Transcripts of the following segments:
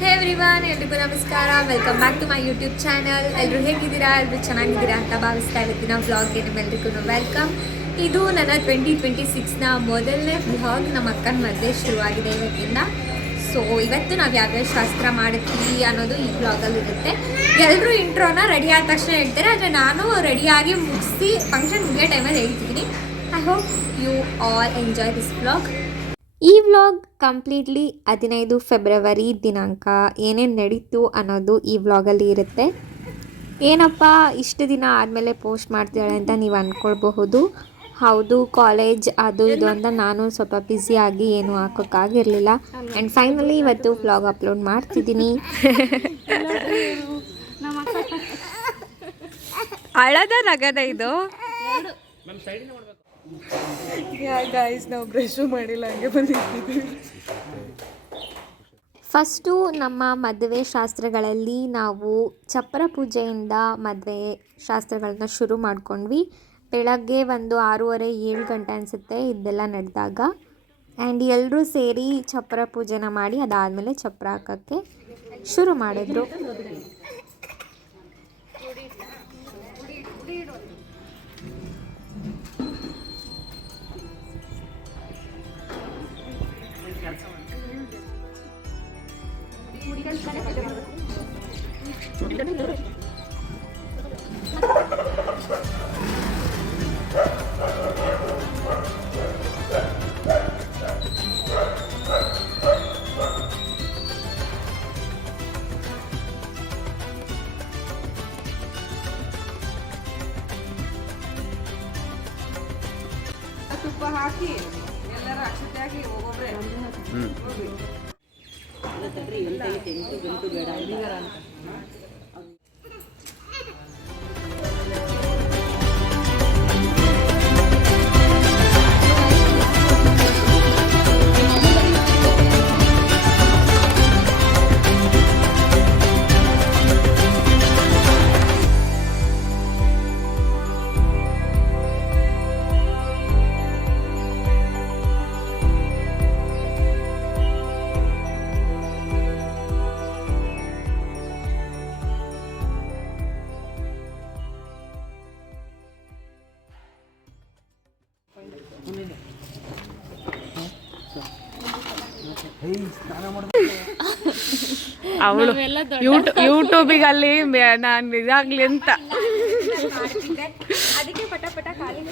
ಹೇ everyone, ಎಲ್ರಿಗೂ ನಮಸ್ಕಾರ. Welcome back to my YouTube channel. ಎಲ್ಲರೂ ಹೇಗಿದ್ದೀರಾ? ಎಲ್ಲರೂ ಚೆನ್ನಾಗಿದ್ದೀರಾ ಅಂತ ಭಾವಿಸ್ತಾ ಇವತ್ತಿನ ವ್ಲಾಗ್ಗೆ ನಿಮ್ಮೆಲ್ರಿಗೂ ವೆಲ್ಕಮ್. ಇದು ನನ್ನ 2026ನ ಮೊದಲನೇ ವ್ಲಾಗ್. ನಮ್ಮ ಅಕ್ಕನ ಮದುವೆ ಶುರುವಾಗಿದೆ ಇವತ್ತಿಂದ. ಸೊ ಇವತ್ತು ನಾವು ಯಾವ್ಯಾವ ಶಾಸ್ತ್ರ ಮಾಡ್ತೀವಿ ಅನ್ನೋದು ಈ ವ್ಲಾಗಲ್ಲಿ ಇರುತ್ತೆ. ಎಲ್ಲರೂ ಇಂಟ್ರೋನ ರೆಡಿ ಆದ ತಕ್ಷಣ ಹೇಳ್ತಾರೆ, ಆದರೆ ನಾನು ರೆಡಿಯಾಗಿ ಮುಗಿಸಿ ಫಂಕ್ಷನ್ ಮುಗಿಯೋ ಟೈಮಲ್ಲಿ ಹೇಳ್ತಿದ್ದೀನಿ. I hope you all enjoy this vlog. ಈ ವ್ಲಾಗ್ ಕಂಪ್ಲೀಟ್ಲಿ 15 ಫೆಬ್ರವರಿ ದಿನಾಂಕ ಏನೇನು ನಡೀತು ಅನ್ನೋದು ಈ ವ್ಲಾಗಲ್ಲಿ ಇರುತ್ತೆ. ಏನಪ್ಪ ಇಷ್ಟು ದಿನ ಆದಮೇಲೆ ಪೋಸ್ಟ್ ಮಾಡ್ತಿದ್ದಾಳೆ ಅಂತ ನೀವು ಅಂದ್ಕೊಳ್ಬಹುದು. ಹೌದು, ಕಾಲೇಜ್ ಅದು ಇದು ಅಂತ ನಾನು ಸ್ವಲ್ಪ ಬ್ಯುಸಿಯಾಗಿ ಏನೂ ಹಾಕೋಕ್ಕಾಗಿರಲಿಲ್ಲ. ಆ್ಯಂಡ್ ಫೈನಲಿ ಇವತ್ತು ವ್ಲಾಗ್ ಅಪ್ಲೋಡ್ ಮಾಡ್ತಿದ್ದೀನಿ. ಅಳದ ನಗದ ಇದು ಗಾಯ್ಸ್, ನಾವು ಬ್ರಷು ಮಾಡಿಲ್ಲ, ಹಂಗೆ ಬಂದಿದ್ದೀವಿ. ಫಸ್ಟು ನಮ್ಮ ಮದುವೆ ಶಾಸ್ತ್ರಗಳಲ್ಲಿ ನಾವು ಚಪ್ಪರ ಪೂಜೆಯಿಂದ ಮದುವೆ ಶಾಸ್ತ್ರಗಳನ್ನ ಶುರು ಮಾಡ್ಕೊಂಡ್ವಿ. ಬೆಳಗ್ಗೆ ಒಂದು 6:30-7 ಗಂಟೆ ಅನಿಸುತ್ತೆ ಇದೆಲ್ಲ ನಡೆದಾಗ. ಆ್ಯಂಡ್ ಎಲ್ಲರೂ ಸೇರಿ ಚಪ್ಪರ ಪೂಜೆನ ಮಾಡಿ ಅದಾದಮೇಲೆ ಚಪ್ಪರ ಹಾಕೋಕ್ಕೆ ಶುರು ಮಾಡಿದ್ರು. ತುಪ್ಪ ಹಾಕಿ ಎಲ್ಲರೂ ಅಕ್ಷತೆ ಹಾಕಿ ಒಬ್ಬೊಬ್ರೆ ಅವಳು ಯೂಟ್ಯೂಬಿಗೆ ಅಲ್ಲಿ ನಾನು ಇದಾಗ್ಲಿ ಅಂತ ಅದಕ್ಕೆ ಪಟ ಪಟ ಖಾಲಿ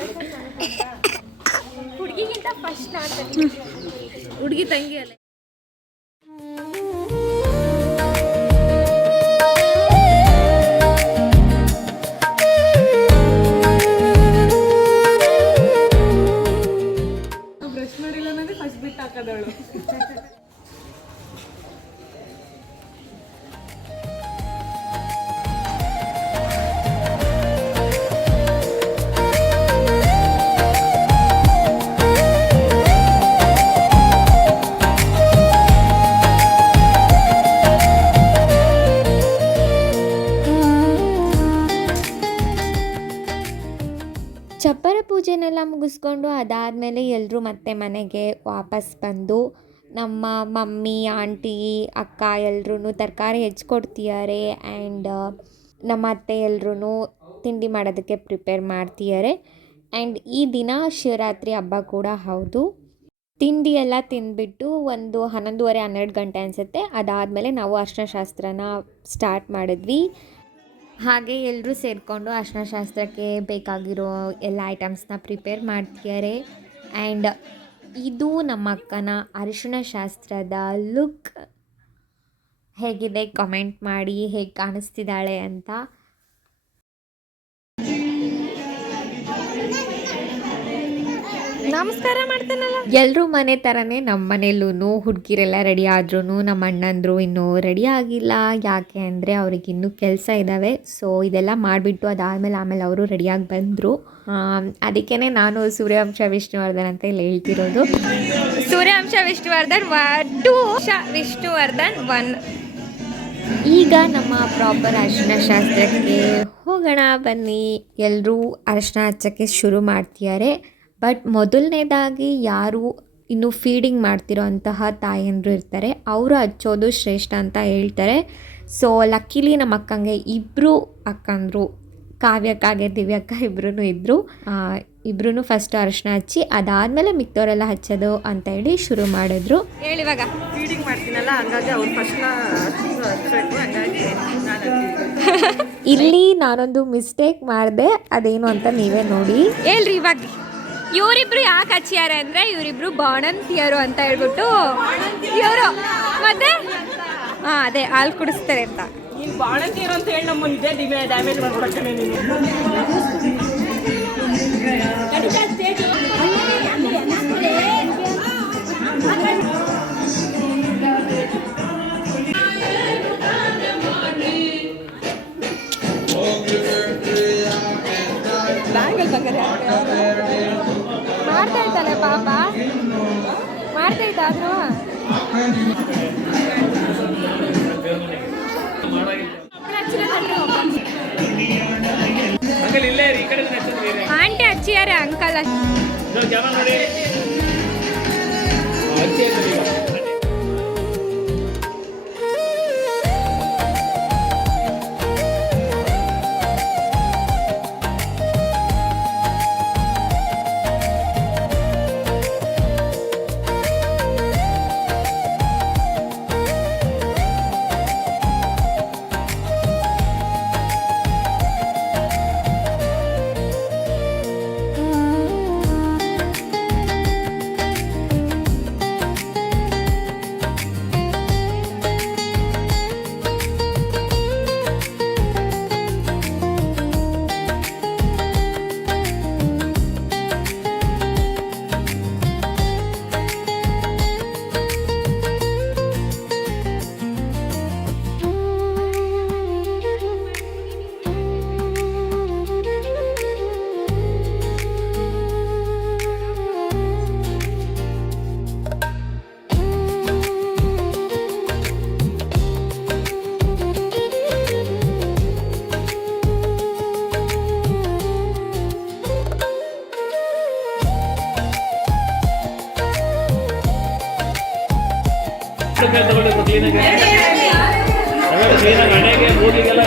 ಹುಡುಗಿಗಿಂತ ಫಸ್ಟ್ ಹುಡುಗಿ ತಂಗಿ ಅಲ್ಲ. ಬ್ರಷ್ ಮಾಡಿಲ್ಲ ಅಂದ್ರೆ ಫಸ್ಟ್ ಬಿಟ್ಟು ಹಾಕೋದವಳು. ಚಪ್ಪರ ಪೂಜೆನೆಲ್ಲ ಮುಗಿಸ್ಕೊಂಡು ಅದಾದಮೇಲೆ ಎಲ್ಲರೂ ಮತ್ತೆ ಮನೆಗೆ ವಾಪಸ್ ಬಂದು ನಮ್ಮ ಮಮ್ಮಿ, ಆಂಟಿ, ಅಕ್ಕ ಎಲ್ಲರೂ ತರಕಾರಿ ಹೆಚ್ಕೊಡ್ತಿದ್ದಾರೆ. ಆ್ಯಂಡ್ ನಮ್ಮ ಅತ್ತೆ ಎಲ್ಲರೂ ತಿಂಡಿ ಮಾಡೋದಕ್ಕೆ ಪ್ರಿಪೇರ್ ಮಾಡ್ತಿದ್ದಾರೆ. ಆ್ಯಂಡ್ ಈ ದಿನ ಶಿವರಾತ್ರಿ ಹಬ್ಬ ಕೂಡ ಹೌದು. ತಿಂಡಿ ಎಲ್ಲ ತಿಂದ್ಬಿಟ್ಟು ಒಂದು 11:30-12 ಗಂಟೆ ಅನಿಸುತ್ತೆ. ಅದಾದಮೇಲೆ ನಾವು ಅರಿಶಿನ ಶಾಸ್ತ್ರನ ಸ್ಟಾರ್ಟ್ ಮಾಡಿದ್ವಿ. ಹಾಗೆ ಎಲ್ಲರೂ ಸೇರಿಕೊಂಡು ಅರಿಶಿನ ಶಾಸ್ತ್ರಕ್ಕೆ ಬೇಕಾಗಿರೋ ಎಲ್ಲ ಐಟಮ್ಸ್ನ ಪ್ರಿಪೇರ್ ಮಾಡ್ತಿದ್ದಾರೆ. ಆ್ಯಂಡ್ ಇದು ನಮ್ಮ ಅಕ್ಕನ ಅರಿಶಿನ ಶಾಸ್ತ್ರದ ಲುಕ್. ಹೇಗಿದೆ ಕಮೆಂಟ್ ಮಾಡಿ, ಹೇಗೆ ಕಾಣಿಸ್ತಿದ್ದಾಳೆ ಅಂತ. ನಮಸ್ಕಾರ ಮಾಡ್ತೇನಲ್ಲ. ಎಲ್ಲರೂ ಮನೆ ಥರನೇ ನಮ್ಮ ಮನೇಲೂ ಹುಡುಗಿರೆಲ್ಲ ರೆಡಿ ಆದ್ರೂ ನಮ್ಮ ಅಣ್ಣಂದರು ಇನ್ನೂ ರೆಡಿ ಆಗಿಲ್ಲ. ಯಾಕೆ ಅಂದರೆ ಅವ್ರಿಗೆ ಇನ್ನೂ ಕೆಲಸ ಇದ್ದಾವೆ. ಸೊ ಇದೆಲ್ಲ ಮಾಡಿಬಿಟ್ಟು ಆಮೇಲೆ ಅವರು ರೆಡಿಯಾಗಿ ಬಂದರು. ಅದಕ್ಕೇ ನಾನು ಸೂರ್ಯವಂಶ ವಿಷ್ಣುವರ್ಧನ್ ಅಂತ ಇಲ್ಲಿ ಹೇಳ್ತಿರೋದು. ಸೂರ್ಯವಂಶ ವಿಷ್ಣುವರ್ಧನ್ 2, ವಿಷ್ಣುವರ್ಧನ್ 1. ಈಗ ನಮ್ಮ ಪ್ರಾಪರ್ ಅರಿಶಿನ ಶಾಸ್ತ್ರಕ್ಕೆ ಹೋಗೋಣ ಬನ್ನಿ. ಎಲ್ಲರೂ ಅರಿಶಿನ ಹಚ್ಚೋಕ್ಕೆ ಶುರು ಮಾಡ್ತಿದ್ದಾರೆ. ಬಟ್ ಮೊದಲನೇದಾಗಿ ಯಾರು ಇನ್ನು ಫೀಡಿಂಗ್ ಮಾಡ್ತಿರೋ ಅಂತಹ ತಾಯಂದರು ಇರ್ತಾರೆ, ಅವರು ಹಚ್ಚೋದು ಶ್ರೇಷ್ಠ ಅಂತ ಹೇಳ್ತಾರೆ. ಸೊ ಲಕ್ಕಿಲಿ ನಮ್ಮ ಅಕ್ಕಂಗೆ ಇಬ್ಬರು ಅಕ್ಕಂದರು, ಕಾವ್ಯಕ್ಕಾಗೆ ದಿವ್ಯಕ್ಕ ಇಬ್ಬರೂ ಇದ್ದರು. ಇಬ್ಬರೂ ಫಸ್ಟ್ ಅರಿಶಿನ ಹಚ್ಚಿ ಅದಾದಮೇಲೆ ಮಿಕ್ದವರೆಲ್ಲ ಹಚ್ಚೋದು ಅಂತ ಹೇಳಿ ಶುರು ಮಾಡಿದ್ರು. ಹೇಳಿವಾಗ ಫೀಡಿಂಗ್ ಮಾಡ್ತೀನಲ್ಲ, ಹಂಗಾಗಿ ಅವ್ರು ಫಸ್ಟ್ ಹಚ್ಚಬೇಕು, ಹಂಗಾಗಿ ಇಲ್ಲಿ ನಾನೊಂದು ಮಿಸ್ಟೇಕ್ ಮಾಡಿದೆ, ಅದೇನು ಅಂತ ನೀವೇ ನೋಡಿ. ಹೇಳ್ರಿ ಇವಾಗ ಇವರಿಬ್ರು ಯಾಕೆ ಹಚ್ಚಿಯಾರೆ ಅಂದರೆ ಇವರಿಬ್ರು ಬಾಣಂತಿಯರು ಅಂತ ಹೇಳ್ಬಿಟ್ಟು ಇವರು ಮತ್ತೆ ಹಾಂ ಅದೇ ಹಾಲು ಕುಡಿಸ್ತಾರೆ ಅಂತ. ನೀನು ಬಾಣಂತಿಯರು ಅಂತ ಹೇಳಿ ನಮ್ಮ ಇದೇ ಡ್ಯಾಮೇಜ್ ಮಾಡ್ಕೊಡಕ್ಕೆ ನೀನು. ಮಾಡ್ತಾ ಇದ್ದಾಳೆ ಪಾಪ, ಮಾಡ್ತಾ ಇದ್ದಾದ್ರು ಆಂಟಿ ಹಚ್ಚಿಯಾರೆ ಅಂಕಲ್. ಹಣೆಗೆ ಮೂಗಿಗೆಲ್ಲ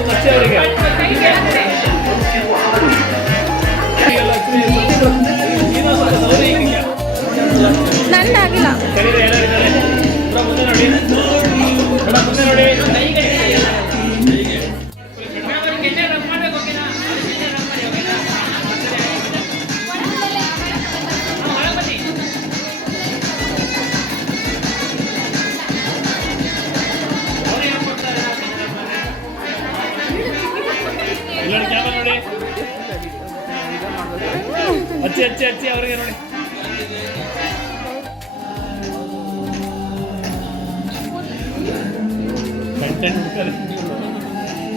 ಹಚ್ಚಿ ಅವರಿಗೆ ನಂದಾಗಿಲ್ಲ. ಮುಂದೆ ನೋಡಿ ಮುಂದೆ ನೋಡಿ. ನೋಡಿ ಹಚ್ಚಿ ಅವರಿಗೆ ನೋಡಿ.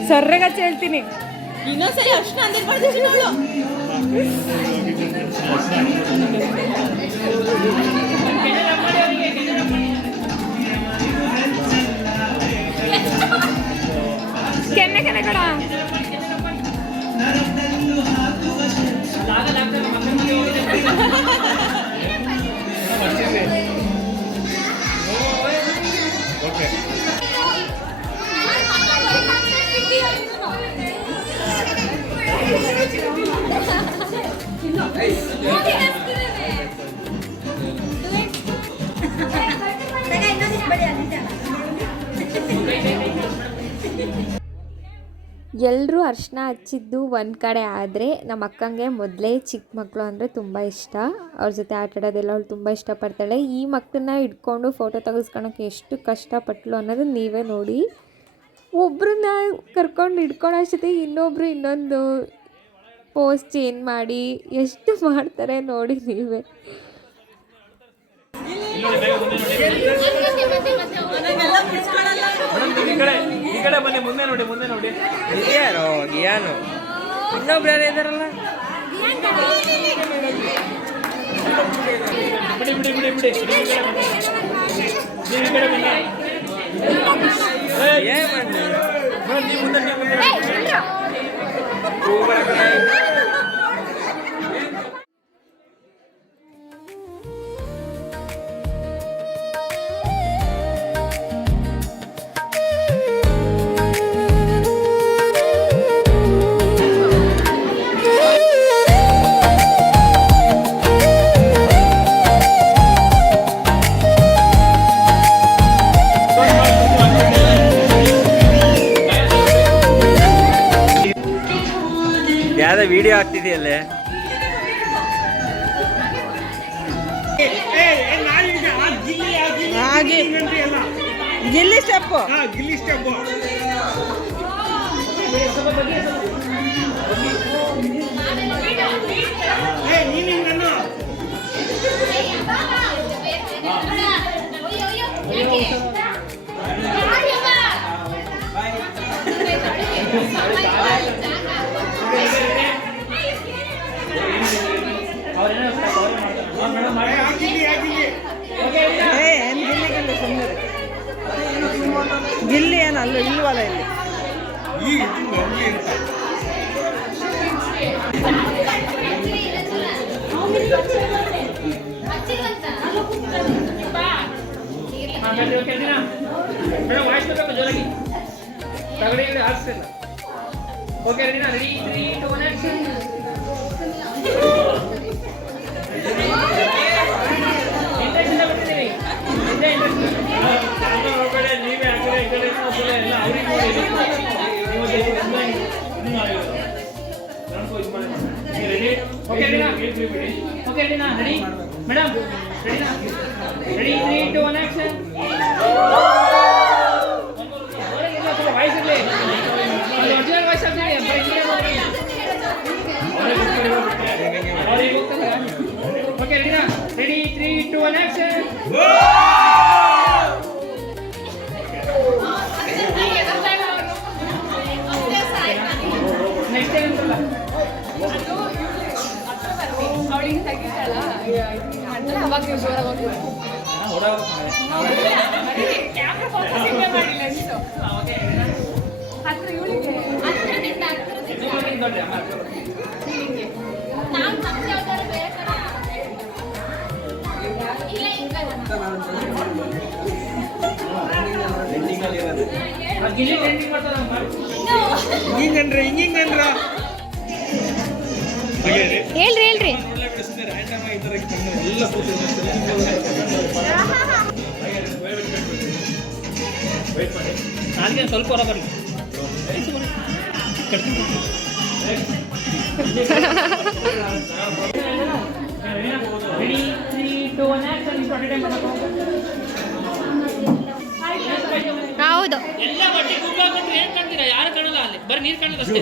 ಸರ್ರೆಗಚ್ಚಿ ಹೇಳ್ತೀನಿ. ಇನ್ನೊಂದ್ಸರಿ ಅಷ್ಟು ಅಂದಿರ್ಬಾರ್ದು. ಕೆನ್ನೆ ಕೆನೆ ಕಡ ಓಕೆ ಎಲ್ಲರೂ ಅರಿಶಿನ ಹಚ್ಚಿದ್ದು ಒಂದು ಕಡೆ ಆದರೆ ನಮ್ಮ ಅಕ್ಕಂಗೆ ಮೊದಲೇ ಚಿಕ್ಕ ಮಕ್ಕಳು ಅಂದರೆ ತುಂಬ ಇಷ್ಟ. ಅವ್ರ ಜೊತೆ ಆಟ ಆಡೋದೆಲ್ಲ ಅವಳು ತುಂಬ ಇಷ್ಟಪಡ್ತಾಳೆ. ಈ ಮಕ್ಕಳನ್ನ ಹಿಡ್ಕೊಂಡು ಫೋಟೋ ತೆಗೆಸ್ಕೊಳಕ್ಕೆ ಎಷ್ಟು ಕಷ್ಟಪಟ್ಟಳು ಅನ್ನೋದು ನೀವೇ ನೋಡಿ. ಒಬ್ಬರನ್ನ ಕರ್ಕೊಂಡು ಹಿಡ್ಕೊಂಡು ಅಷ್ಟೊತ್ತೆ ಇನ್ನೊಬ್ಬರು ಇನ್ನೊಂದು ಪೋಸ್ ಚೇಂಜ್ ಮಾಡಿ ಎಷ್ಟು ಮಾಡ್ತಾರೆ ನೋಡಿ ನೀವೇ. ಈ ಕಡೆ ಬನ್ನಿ, ಮುಂದೆ ನೋಡಿ ಮುಂದೆ ನೋಡಿ. ಯಾರೋ ಯಾನು ಇನ್ನೊಬ್ರು ಯಾರು ಇದಾರಲ್ಲ. ಬಿಡಿ ಬಿಡಿ ಬಿಡಿ ಬಿಡಿ. ನೀವು ಈ ಕಡೆ ಬನ್ನಿ. ಏನ್ ಮಾಡಿ ನೀವು ಮುಂದೆ ನೀವು ಮುಂದೆ. ಗಿಲ್ಲಿಯಲ್ಲೇ ಗಿಲ್ಲಿ ಸ್ಟೆಪ್ಪು ಗಿಲ್ಲಿ ಸ್ಟೆಪ್ ನೀನು ನಾನು ಏನ್ ಗಿಲ್ಲಿ ಗಿಲ್ಲಿ ಸುಮ್ಮನೆ ಗಿಲ್ಲಿ ಏನಲ್ಲ ಇಲ್ವಲ್ಲ ಇಲ್ಲಿ ಓಕೆ ರೆಡಿ 3 2 1 ಆಕ್ಷನ್ ನೀವೇ ಆ ಕಡೆ ಈ ಕಡೆ ಎಲ್ಲ ಅವ್ರಿಗೆ ಓಕೆ ರೆಡಿನಾ ರೆಡಿ ಮೇಡಮ್ ರೆಡಿನಾ ರೆಡಿ 3 2 1 ಆಕ್ಷನ್ ವಾಯ್ಸ್ ಇರಲಿ ಒರಿಜಿನಲ್ ವಾಯ್ಸ್ ಆಗ್ತದೆ ಓಕೆ ರೆಡಿನಾ ರೆಡಿ 3 2 1 ಆಕ್ಷನ್ ನೆಕ್ಸ್ಟ್ ಟೈಮ್ ಅಂತಲ್ಲ ಅವಳಿಗೆ ತೆಗಿತಾಳ ಅವಾಗ ನೀವು ಜೋರಾಗಿ ಕ್ಯಾಮ್ರಾ ಫೋಕಸ್ ಮಾಡಿ ಲೆನ್ಸು ಹತ್ರ ಇವಳಿಗೆ ಗಿಲ್ಲಿ ಟ್ರೆಂಡಿಂಗ್ ಮಾಡ್ತಾರ ಹಿಂಗನ್ರಿ ಹೇಳ್ರಿ ಹೇಳ್ರಿ ನಾಲ್ಗೆ ಸ್ವಲ್ಪ ಹೊರ ಬರಲಿ ರೆಡಿ 3 2 1 ಆಕ್ಷನ್ ಹೌದು ಎಲ್ಲ ಬಟ್ಟೆ ಗುಬ್ಬ ಹಾಕೊಂಡ್ರೆ ಏನ್ ಕಾಣ್ತೀರಾ ಯಾರು ಕಾಣಲ್ಲ ಅಲ್ಲಿ ಬರೀ ನೀರು ಕಾಣೋದು ಅಷ್ಟೇ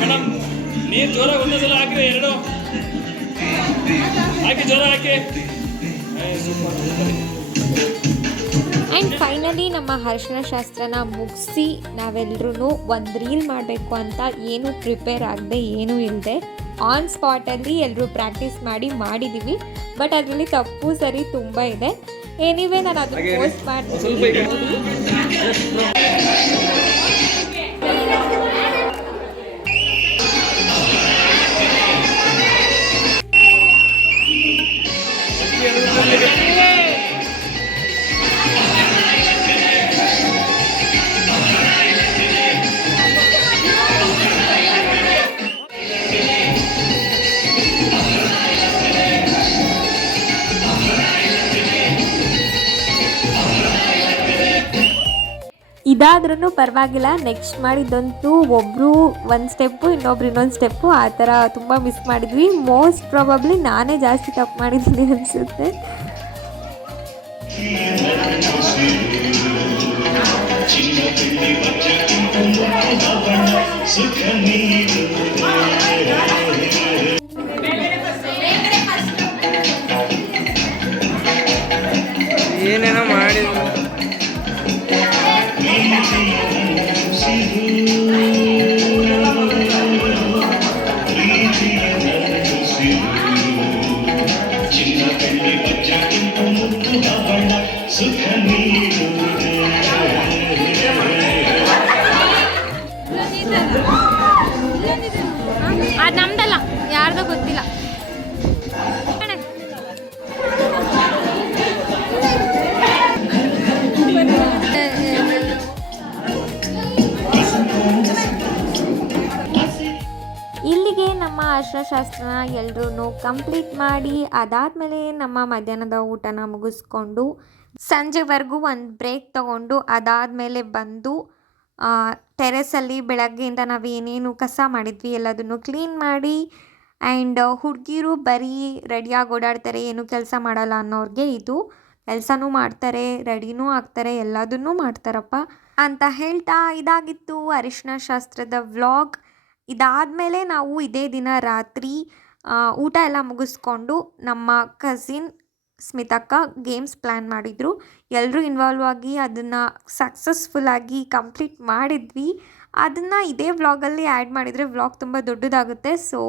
ಮೇಡಮ್ ನೀರು ಜೋರಾಗಿ ಒಂದೊಂದ್ಸಲ ಹಾಕಿದ್ರೆ ಎರಡು ಹಾಕಿ ಜೋರ ಹಾಕಿ ಆ್ಯಂಡ್ ಫೈನಲಿ ನಮ್ಮ ಅರಿಶಿನ ಶಾಸ್ತ್ರನ ಮುಗಿಸಿ ನಾವೆಲ್ಲರೂ ಒಂದು ರೀಲ್ ಮಾಡಬೇಕು ಅಂತ ಏನೂ ಪ್ರಿಪೇರ್ ಆಗದೆ ಏನೂ ಇಲ್ಲದೆ ಆನ್ ಸ್ಪಾಟಲ್ಲಿ ಎಲ್ಲರೂ ಪ್ರಾಕ್ಟೀಸ್ ಮಾಡಿದ್ದೀವಿ ಬಟ್ ಅದರಲ್ಲಿ ತಪ್ಪು ಸರಿ ತುಂಬ ಇದೆ ಎನಿವೇ ನಾನು ಅದನ್ನು ಪೋಸ್ಟ್ ಮಾಡ್ತೀನಿ ಇದಾದ್ರೂ ಪರವಾಗಿಲ್ಲ ನೆಕ್ಸ್ಟ್ ಮಾಡಿದ್ದಂತೂ ಒಬ್ಬರು ಒಂದು ಸ್ಟೆಪ್ಪು ಇನ್ನೊಬ್ರು ಇನ್ನೊಂದು ಸ್ಟೆಪ್ಪು ಆ ಥರ ತುಂಬ ಮಿಸ್ ಮಾಡಿದ್ವಿ ಮೋಸ್ಟ್ ಪ್ರಾಬಬ್ಲಿ ನಾನೇ ಜಾಸ್ತಿ ತಪ್ಪು ಮಾಡಿದ್ದೀನಿ ಅನಿಸುತ್ತೆ ಏನೇನೋ ಮಾಡಿದ್ರು ಅದು ನಮ್ದಲ್ಲ ಯಾರ್ದೋ ಗೊತ್ತಿಲ್ಲ ಇಲ್ಲಿಗೆ ನಮ್ಮ ಅರಿಶಿನಶಾಸ್ತ್ರನ ಎಲ್ಲರೂ ಕಂಪ್ಲೀಟ್ ಮಾಡಿ ಅದಾದಮೇಲೆ ನಮ್ಮ ಮಧ್ಯಾಹ್ನದ ಊಟನ ಮುಗಿಸ್ಕೊಂಡು ಸಂಜೆವರೆಗೂ ಒಂದು ಬ್ರೇಕ್ ತೊಗೊಂಡು ಅದಾದಮೇಲೆ ಬಂದು ಟೆರೆಸಲ್ಲಿ ಬೆಳಗ್ಗೆಯಿಂದ ನಾವು ಏನೇನು ಕಸ ಮಾಡಿದ್ವಿ ಎಲ್ಲದನ್ನು ಕ್ಲೀನ್ ಮಾಡಿ. ಆ್ಯಂಡ್ ಹುಡುಗಿರು ಬರೀ ರೆಡಿಯಾಗಿ ಓಡಾಡ್ತಾರೆ, ಏನು ಕೆಲಸ ಮಾಡಲ್ಲ ಅನ್ನೋರಿಗೆ ಇದು ಕೆಲಸನೂ ಮಾಡ್ತಾರೆ, ರೆಡಿನೂ ಆಗ್ತಾರೆ, ಎಲ್ಲದನ್ನೂ ಮಾಡ್ತಾರಪ್ಪ ಅಂತ ಹೇಳ್ತಾ ಇದಾಗಿತ್ತು ಅರಿಶಿನ ಶಾಸ್ತ್ರದ ವ್ಲಾಗ್. ಇದಾದಮೇಲೆ ನಾವು ಇದೇ ದಿನ ರಾತ್ರಿ ಊಟ ಎಲ್ಲ ಮುಗಿಸ್ಕೊಂಡು ನಮ್ಮ ಕಸಿನ್ ಸ್ಮಿತಕ್ಕ ಗೇಮ್ಸ್ ಪ್ಲ್ಯಾನ್ ಮಾಡಿದರು. ಎಲ್ಲರೂ ಇನ್ವಾಲ್ವ್ ಆಗಿ ಅದನ್ನು ಸಕ್ಸಸ್ಫುಲ್ಲಾಗಿ ಕಂಪ್ಲೀಟ್ ಮಾಡಿದ್ವಿ. ಅದನ್ನು ಇದೇ ವ್ಲಾಗಲ್ಲಿ ಆ್ಯಡ್ ಮಾಡಿದರೆ ವ್ಲಾಗ್ ತುಂಬ ದೊಡ್ಡದಾಗುತ್ತೆ. ಸೊ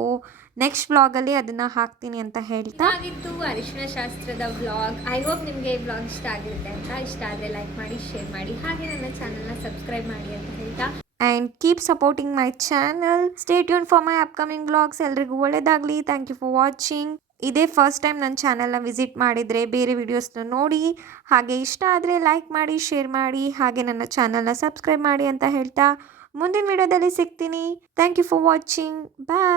ನೆಕ್ಸ್ಟ್ ವ್ಲಾಗಲ್ಲಿ ಅದನ್ನು ಹಾಕ್ತೀನಿ ಅಂತ ಹೇಳ್ತಾ ಆಗಿತ್ತು ಅರಿಶಿನ ಶಾಸ್ತ್ರದ ವ್ಲಾಗ್. ಐ ಹೋಪ್ ನಿಮಗೆ ಈ ವ್ಲಾಗ್ ಇಷ್ಟ ಆಗಿರುತ್ತೆ ಅಂತ. ಇಷ್ಟ ಆದರೆ ಲೈಕ್ ಮಾಡಿ, ಶೇರ್ ಮಾಡಿ, ಹಾಗೆ ನನ್ನ ಚಾನಲ್ನ ಸಬ್ಸ್ಕ್ರೈಬ್ ಮಾಡಿ ಅಂತ ಹೇಳ್ತಾ and keep supporting my channel. Stay tune for my upcoming vlogs. ಎಲ್ರಿಗೂ ಒಳ್ಳೆಯದಾಗಲಿ. Thank you for watching. ಇದೇ ಫಸ್ಟ್ ಟೈಮ್ ನನ್ನ ಚಾನಲ್ನ ವಿಸಿಟ್ ಮಾಡಿದರೆ ಬೇರೆ ವಿಡಿಯೋಸ್ನ ನೋಡಿ, ಹಾಗೆ ಇಷ್ಟ ಆದರೆ ಲೈಕ್ ಮಾಡಿ, ಶೇರ್ ಮಾಡಿ, ಹಾಗೆ ನನ್ನ ಚಾನಲ್ನ ಸಬ್ಸ್ಕ್ರೈಬ್ ಮಾಡಿ ಅಂತ ಹೇಳ್ತಾ ಮುಂದಿನ ವಿಡಿಯೋದಲ್ಲಿ ಸಿಗ್ತೀನಿ. Thank you for watching. Bye.